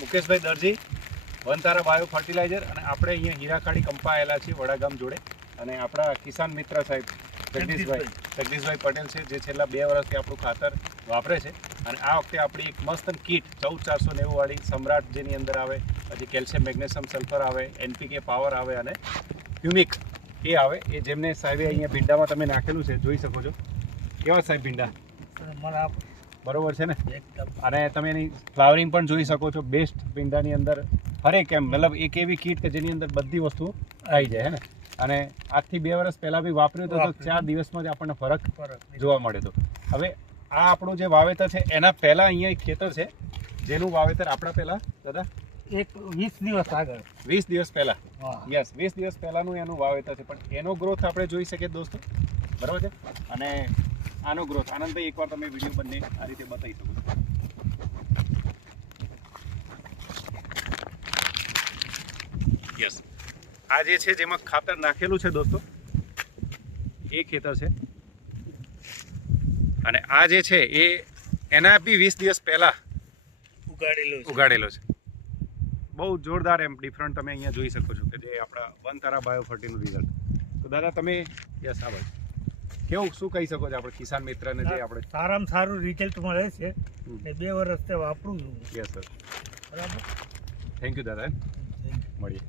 મુકેશભાઈ દરજી, Vantara bio fertiliser, અને આપણે અહીંયા હીરાખાડી કંપા આવેલા છીએ વડાગામ જોડે. અને આપણા કિસાન મિત્ર સાહેબ જગદીશભાઈ પટેલ છે, જે છેલ્લા 2 વર્ષથી આપણું ખાતર વાપરે છે. અને આ વખતે આપણી એક મસ્ત કીટ 14490 વાળી સમ્રાટ, જેની અંદર આવે પછી કેલ્શિયમ, મેગ્નેશિયમ, સલ્ફર આવે, NPK પાવર આવે અને હ્યુમિક એ આવે. એ જેમને સાહેબે અહીંયા ભીંડામાં તમે નાખેલું છે, જોઈ શકો છો. કેવા સાહેબ ભીંડા બરોબર છે ને? અને તમે એની ફ્લાવરિંગ પણ જોઈ શકો છો. બેસ્ટ ભીંડાની અંદર હરેક એમ મતલબ એક એવી કીટ કે જેની અંદર બધી વસ્તુ આવી જાય હે ને. અને આજથી 2 વર્ષ પહેલાં બી વાપર્યું તો 4 દિવસમાં જ આપણને ફરક જોવા મળ્યો હતો. હવે આ આપણું જે વાવેતર છે એના પહેલાં અહીંયા એક ખેતર છે જેનું વાવેતર આપણા પહેલાં દાદા 20 દિવસ આગળ 20 દિવસ પહેલાં, યસ 20 દિવસ પહેલાંનું એનું વાવેતર છે. પણ એનો ગ્રોથ આપણે જોઈ શકીએ દોસ્તો, બરાબર છે. અને આનો ગ્રોથ આનંદભાઈ એકવાર તમે વિડીયો બંને આ રીતે બતાવી શકો છો. યસ, આ જે છે જેમાં ખાતર નાખેલું છે દોસ્તો એ ખેતર છે. અને આ જે છે એ એના બી 20 દિવસ પહેલા ઉગાડેલો છે. બહુ જોરદાર એમ ડિફરન્ટ તમે અહીંયા જોઈ શકો છો કે જે આપણા વનતારા બાયો ફર્ટીનું રિઝલ્ટ. તો દાદા તમે યસ આ ભાઈ કેવું શું કહી શકો છો આપણે કિસાન મિત્રને જે આપણે સારામાં સારું રિઝલ્ટ મળે છે એ 2 વર્ષથી વાપરું છું. યસ સર, બરાબર. થેન્ક યુ દાદા, મળીએ.